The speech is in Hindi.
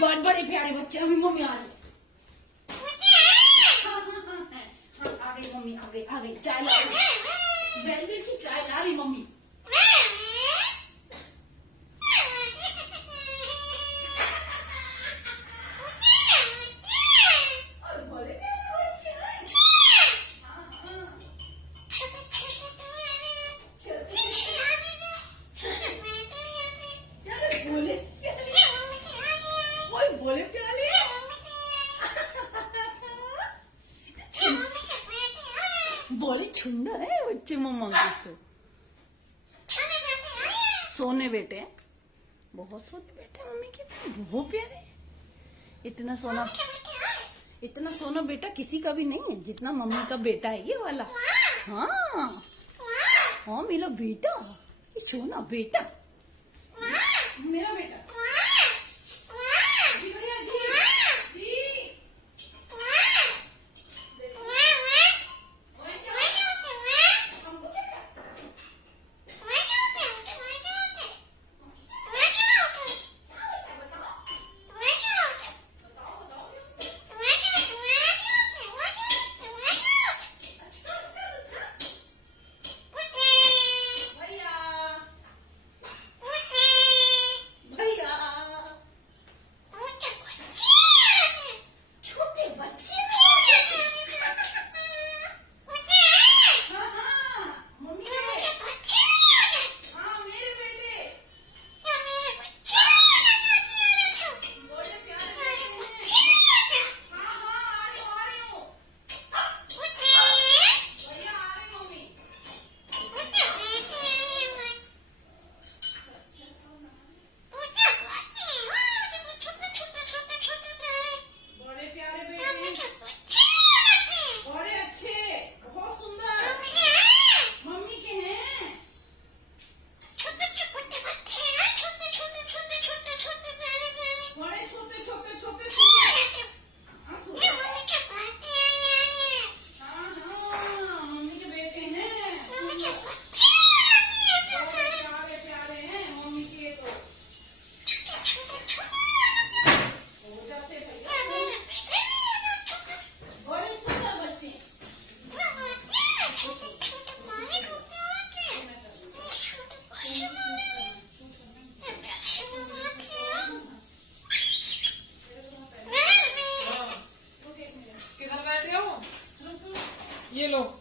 बहुत बड़े प्यारे बच्चे। अभी मम्मी आ रही है। आ गई मम्मी, आ गई चाय ला रही, वेलवेट की चाय ला रही मम्मी। बोले प्याले बोले सुंदर है बच्चे मम्मा को। सोने बेटे, बहुत सोने बेटे मम्मी के, बहुत प्यारे। इतना सोना बेटा किसी का भी नहीं है जितना मम्मी का बेटा है ये वाला। हाँ हाँ मेरा बेटा, ये सोना बेटा, मेरा बेटा।